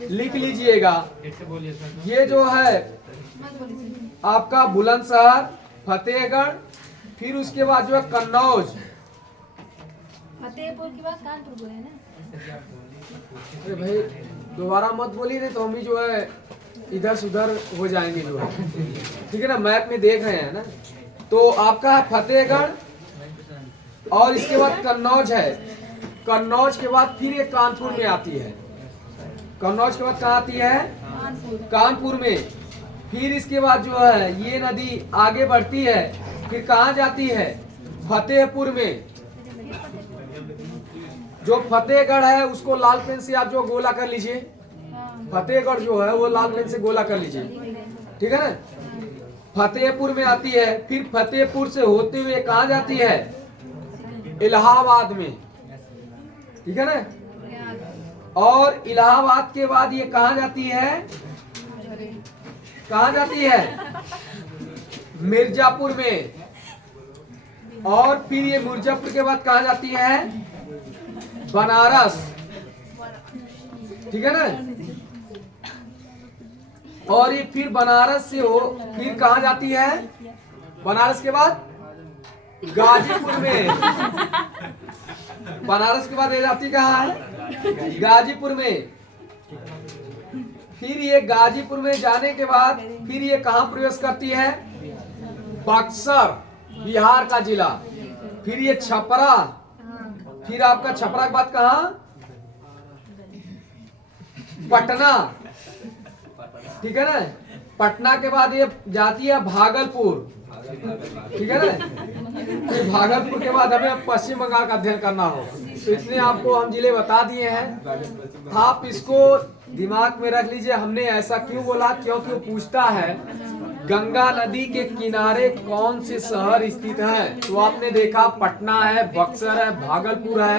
लिख लीजिएगा। बोलिए सर। ये जो है आपका बुलंदशहर, फतेहगढ़, फिर उसके बाद जो है कन्नौज। फतेहपुर के बाद कानपुर बोले ना। अरे भाई दोबारा मत बोलिए, नहीं तो हम भी जो है इधर से उधर हो जाएंगे जो है, ठीक है ना? मैप में देख रहे हैं ना। तो आपका है फतेहगढ़ और इसके बाद कन्नौज है। कन्नौज के बाद फिर ये कानपुर में आती है। कन्नौज के बाद कहाँ आती है? कानपुर में। फिर इसके बाद जो है ये नदी आगे बढ़ती है, फिर कहाँ जाती है? फतेहपुर में जो फतेहगढ़ है उसको लाल पेन से आप जो गोला कर लीजिए। फतेहगढ़ जो है वो लाल पेन से गोला कर लीजिए, ठीक है ना। फतेहपुर में आती है, फिर फतेहपुर से होते हुए कहाँ जाती है? इलाहाबाद में, ठीक है ना। और इलाहाबाद के बाद ये कहाँ जाती है? कहाँ जाती है? मिर्जापुर में। और फिर ये मिर्जापुर के बाद कहाँ जाती है? बनारस, ठीक है ना। और ये फिर बनारस से हो फिर कहाँ जाती है? बनारस के बाद गाजीपुर में। बनारस के बाद ये जाती कहाँ है? गाजीपुर में। फिर ये गाजीपुर में जाने के बाद फिर ये कहाँ प्रवेश करती है? बक्सर, बिहार का जिला। फिर ये छपरा, फिर आपका छपरा के बाद कहाँ? पटना, ठीक है ना। पटना के बाद ये जाती है भागलपुर, ठीक है ना। फिर भागलपुर के बाद हमें पश्चिम बंगाल का अध्ययन करना हो। तो इतने आपको हम जिले बता दिए हैं, आप इसको दिमाग में रख लीजिए। हमने ऐसा क्यों बोला? क्योंकि वो पूछता है गंगा नदी के किनारे कौन से शहर स्थित हैं। तो आपने देखा पटना है, बक्सर है, भागलपुर है,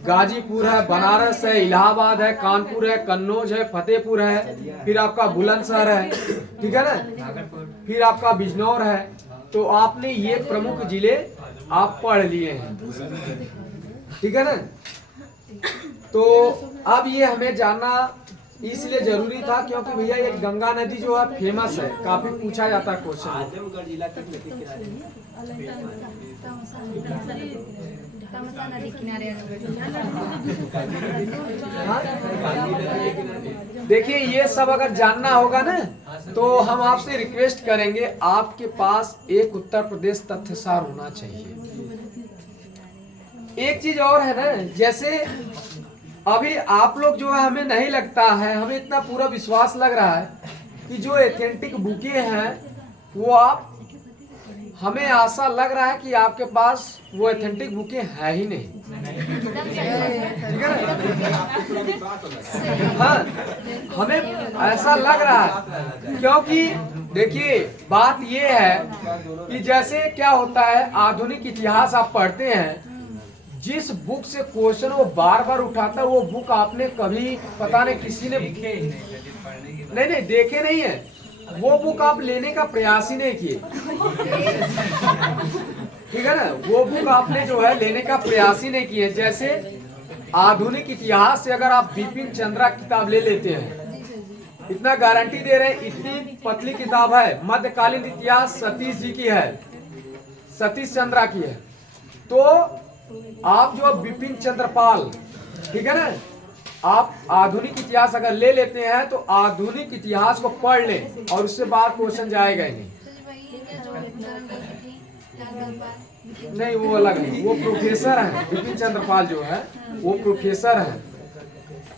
गाजीपुर है, बनारस है, इलाहाबाद है, कानपुर है, कन्नौज है, फतेहपुर है, फिर आपका बुलंदशहर है, ठीक है ना। फिर आपका बिजनौर है। तो आपने ये प्रमुख जिले आप पढ़ लिए हैं, ठीक है ना। तो अब ये हमें जानना इसलिए जरूरी था क्योंकि भैया ये गंगा नदी जो है फेमस है, काफी पूछा जाता है क्वेश्चन। आजमगढ़ जिला किस नदी के किनारे तमसा नदी किनारे। देखिए ये सब अगर जानना होगा ना तो हम आपसे रिक्वेस्ट करेंगे, आपके पास एक उत्तर प्रदेश तथ्यसार होना चाहिए। एक चीज और है ना, जैसे अभी आप लोग जो है हमें नहीं लगता है, हमें इतना पूरा विश्वास लग रहा है कि जो एथेंटिक बुके हैं वो आप, हमें आशा लग रहा है कि आपके पास वो एथेंटिक बुके है ही नहीं, ठीक है ना। हाँ, हमें ऐसा लग रहा है क्योंकि देखिए बात ये है कि जैसे क्या होता है, आधुनिक इतिहास आप पढ़ते हैं, जिस बुक से क्वेश्चन वो बार बार उठाता है वो बुक आपने कभी पता नहीं किसी ने नहीं देखे नहीं है, वो बुक आप लेने का प्रयास ही नहीं किए, ठीक है ना। वो बुक आपने जो है लेने का प्रयास ही नहीं किए। जैसे आधुनिक इतिहास से अगर आप बिपिन चंद्रा किताब ले लेते हैं, इतना गारंटी दे रहे हैं, इतनी पतली किताब है, मध्यकालीन इतिहास सतीश जी की है, सतीश चंद्रा की है। तो आप जो बिपिन चंद्र पाल, ठीक है ना, आप आधुनिक इतिहास अगर ले लेते हैं तो आधुनिक इतिहास को पढ़ लें और उससे बाहर क्वेश्चन जाएगा ही नहीं, वो अलग है, वो प्रोफेसर है। बिपिन चंद्र पाल जो है वो प्रोफेसर है,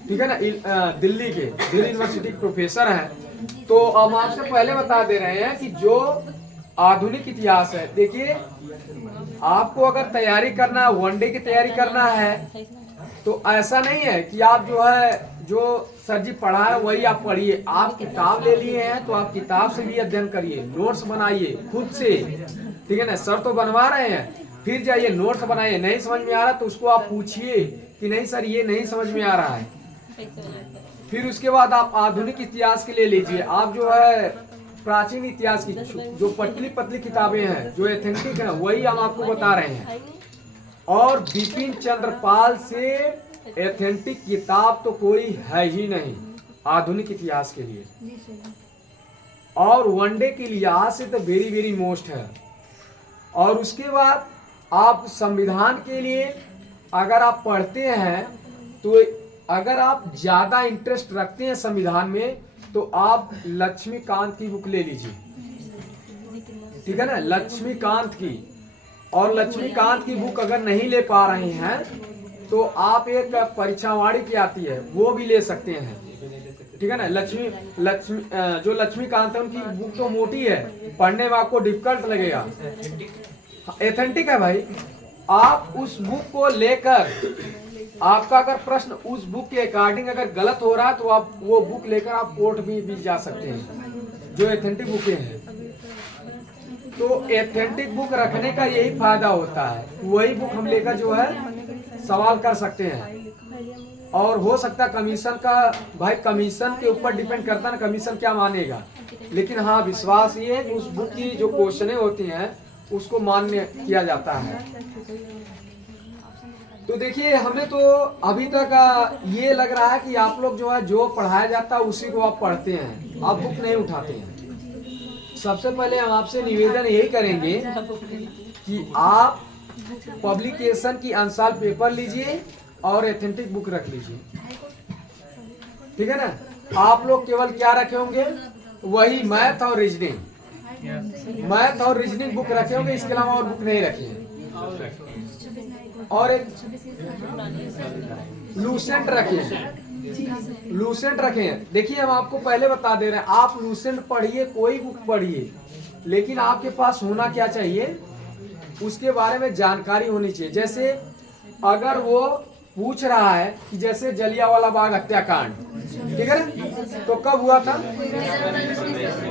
ठीक है ना, दिल्ली यूनिवर्सिटी के प्रोफेसर हैं। तो हम आपसे पहले बता दे रहे हैं कि जो आधुनिक इतिहास है, देखिए आपको अगर तैयारी करना है, वनडे की तैयारी करना है, तो ऐसा नहीं है कि आप जो है जो सर जी पढ़ा है वही आप पढ़िए। आप किताब ले लिए हैं तो आप किताब से भी अध्ययन करिए, नोट्स बनाइए खुद से, ठीक है ना। सर तो बनवा रहे हैं, फिर जाइए नोट्स बनाइए। नहीं समझ में आ रहा तो उसको आप पूछिए कि नहीं सर ये नहीं समझ में आ रहा है। फिर उसके बाद आप आधुनिक इतिहास के ले लीजिए। आप जो है प्राचीन इतिहास की जो पतली पतली किताबें हैं जो एथेंटिक है वही हम आपको बता रहे हैं। और बिपिन चंद्र पाल से एथेंटिक किताब तो कोई है ही नहीं आधुनिक इतिहास के लिए, और वनडे के लिहाज से तो वेरी वेरी मोस्ट है। और उसके बाद आप संविधान के लिए अगर आप पढ़ते हैं तो अगर आप ज्यादा इंटरेस्ट रखते हैं संविधान में तो आप लक्ष्मीकांत की बुक ले लीजिए, ठीक है ना, लक्ष्मीकांत की। और लक्ष्मीकांत की बुक अगर नहीं ले पा रहे हैं तो आप एक परीक्षावाणी की आती है वो भी ले सकते हैं, ठीक है ना। जो लक्ष्मीकांत है उनकी बुक तो मोटी है, पढ़ने में आपको डिफिकल्ट लगेगा। एथेंटिक है भाई। आप उस बुक को लेकर, आपका अगर प्रश्न उस बुक के अकॉर्डिंग अगर गलत हो रहा है तो आप वो बुक लेकर आप कोर्ट में भी जा सकते हैं, जो एथेंटिक बुकें हैं। तो एथेंटिक बुक रखने का यही फायदा होता है, वही बुक हम लेकर जो है सवाल कर सकते हैं। और हो सकता है कमीशन का, भाई कमीशन के ऊपर डिपेंड करता है ना, कमीशन क्या मानेगा। लेकिन हाँ, विश्वास ये है कि उस बुक की जो क्वेश्चनें होती हैं उसको मान्य किया जाता है। तो देखिए, हमें तो अभी तक ये लग रहा है कि आप लोग जो है जो पढ़ाया जाता है उसी को आप पढ़ते हैं, आप बुक नहीं उठाते हैं। सबसे पहले हम आपसे निवेदन यही करेंगे कि आप पब्लिकेशन की अंसाल पेपर लीजिए और एथेंटिक बुक रख लीजिए, ठीक है ना। आप लोग केवल क्या रखे होंगे, वही मैथ और रीजनिंग, मैथ और रीजनिंग बुक रखे होंगे, इसके अलावा और बुक नहीं रखे। और एक लूसेंट रखे, लूसेंट रखे। देखिए, हम आपको पहले बता दे रहे हैं, आप लूसेंट पढ़िए, कोई बुक पढ़िए, लेकिन आपके पास होना क्या चाहिए, उसके बारे में जानकारी होनी चाहिए। जैसे अगर वो पूछ रहा है कि जैसे जलियांवाला बाग हत्याकांड, ठीक है ना, तो कब हुआ था,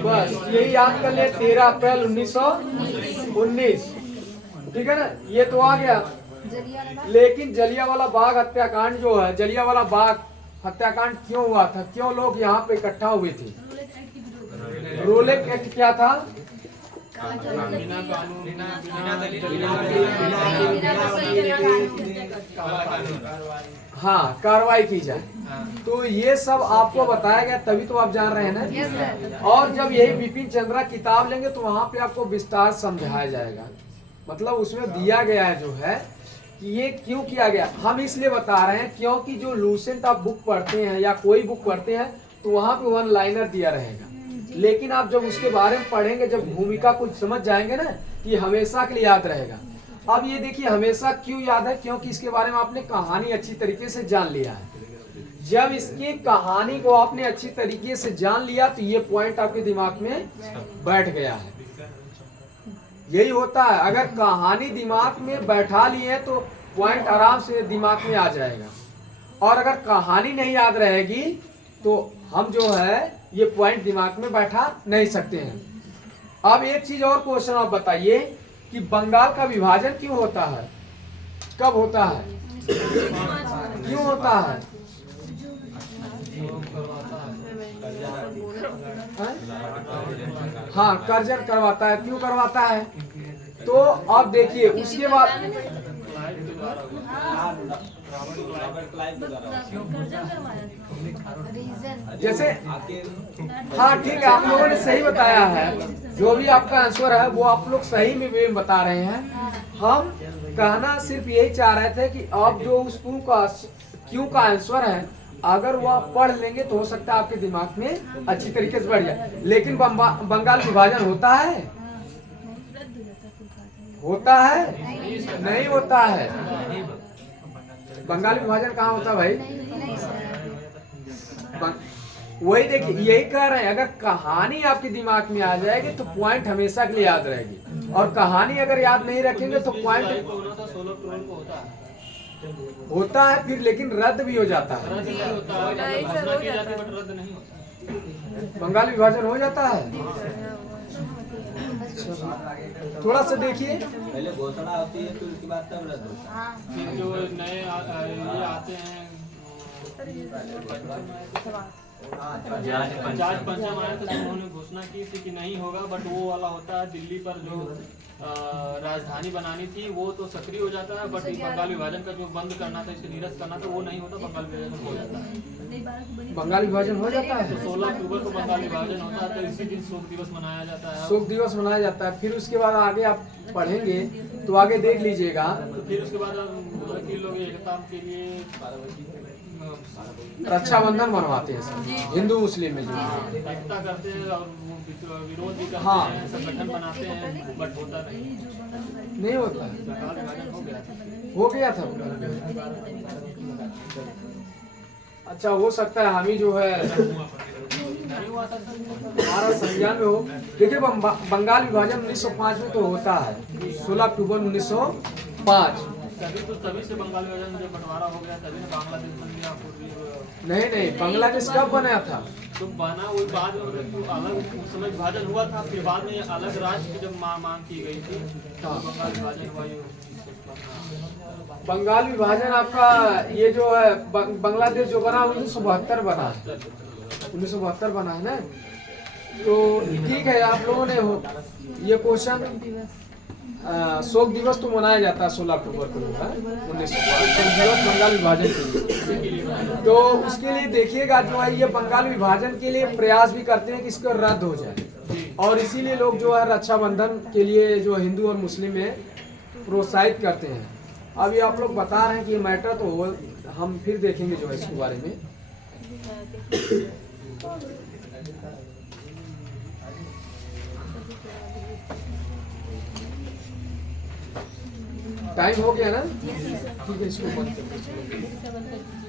बस यही याद कर ले, 13 अप्रैल 1919, ठीक है ना, ये तो आ गया। लेकिन जलियांवाला बाग हत्याकांड जो है, जलियांवाला बाग हत्याकांड क्यों हुआ था, क्यों लोग यहाँ पे इकट्ठा हुए थे? रोलेट एक्ट क्या था? हाँ, कार्रवाई की जाए। तो ये सब आपको बताया गया, तभी तो आप जान रहे हैं ना। और जब यही बिपिन चंद्रा किताब लेंगे तो वहाँ पे आपको विस्तार समझाया जाएगा, मतलब उसमें दिया गया है जो है कि ये क्यों किया गया। हम इसलिए बता रहे हैं क्योंकि जो लूसेंट आप बुक पढ़ते हैं या कोई बुक पढ़ते हैं तो वहाँ पे वन लाइनर दिया रहेगा, लेकिन आप जब उसके बारे में पढ़ेंगे, जब भूमिका कुछ समझ जाएंगे ना, कि हमेशा के लिए याद रहेगा। अब ये देखिए, हमेशा क्यों याद है, क्योंकि इसके बारे में आपने कहानी अच्छी तरीके से जान लिया है। जब इसकी कहानी को आपने अच्छी तरीके से जान लिया तो ये पॉइंट आपके दिमाग में बैठ गया है। यही होता है, अगर कहानी दिमाग में बैठा लिए तो पॉइंट आराम से दिमाग में आ जाएगा, और अगर कहानी नहीं याद रहेगी तो हम जो है ये पॉइंट दिमाग में बैठा नहीं सकते हैं। अब एक चीज और क्वेश्चन आप बताइए कि बंगाल का विभाजन क्यों होता है, कब होता है, क्यों होता है? हाँ, कर्जन करवाता है। क्यों करवाता है? तो अब देखिए, उसके बाद जैसे, हाँ ठीक है, आप लोगों ने सही बताया है, जो भी आपका आंसर है वो आप लोग सही में बता रहे हैं। हम कहना सिर्फ यही चाह रहे थे कि आप जो उस क्यों का आंसर है, अगर वो आप पढ़ लेंगे तो हो सकता है आपके दिमाग में अच्छी तरीके से बढ़ जाए। लेकिन बंगाल विभाजन होता है, होता है, नहीं होता है। बंगाल विभाजन कहाँ होता है भाई? वही देखिए, यही कह रहे हैं, अगर कहानी आपके दिमाग में आ जाएगी तो पॉइंट हमेशा के लिए याद रहेगी, और कहानी अगर याद नहीं रखेंगे तो पॉइंट होता है फिर, लेकिन रद्द भी हो जाता है। बंगाल विभाजन हो जाता है। थोड़ा सा देखिए, पहले घोषणा होती है फिर उसके बाद तब रद्द होता है। फिर जो नए ये आते हैं जाज पंचम आया, तो उन्होंने घोषणा की थी कि नहीं होगा, बट वो वाला होता है दिल्ली पर जो राजधानी बनानी थी वो तो सक्रिय हो जाता है, बट बंगाल विभाजन का जो बंद करना था, इसे निरस्त करना था, वो नहीं होता, बंगाल विभाजन हो जाता है। बंगाल विभाजन हो जाता है। तो 16 अक्टूबर को बंगाल विभाजन होता है, तो इसी दिन शोक दिवस मनाया जाता है। शोक दिवस मनाया जाता है। फिर उसके बाद आगे आप पढ़ेंगे तो आगे देख लीजिएगा, तो फिर उसके बाद वकील लोग एकता के लिए रक्षाबंधन मनवाते हैं सब, हिंदू मुस्लिम में जो एकता करते हैं और विरोध भी करते हाँ। हैं, संगठन बनाते हैं, बट होता नहीं होता है। बंगाल विभाजन हो गया था। हो गया था। अच्छा, हो सकता है हम ही जो है नहीं हुआ था सर। हमारा संज्ञान में हो। देखिए बंगाल विभाजन 1905 में तो होता है, 16 अक्टूबर 1905। तभी से बंगाल विभाजन जब बंटवारा हो गया तभी ना बांग्लादेश बन गया। नहीं, बांग्लादेश कब बनाया था? तो बना वो बाद में अलग उस समय विभाजन हुआ था, फिर बाद में अलग राज्य की जब मांग की गई थी तो बंगाल विभाजन हुआ। ये बंगाल विभाजन आपका ये जो है बांग्लादेश जो बना 1972 बना है, 1972 बना है ना। तो ठीक है, आप लोगों ने हो ये क्वेश्चन शोक दिवस तो मनाया जाता है 16 अक्टूबर को 1905 बंगाल विभाजन के लिए। तो उसके लिए देखिएगा जो है ये बंगाल विभाजन के लिए प्रयास भी करते हैं कि इसको रद्द हो जाए, और इसीलिए लोग जो है रक्षाबंधन के लिए जो हिंदू और मुस्लिम है प्रोत्साहित करते हैं। अभी आप लोग बता रहे हैं कि ये मैटर तो हम फिर देखेंगे जो है इसके बारे में। टाइम हो गया ना, ठीक है, इसको बंद कर दीजिए।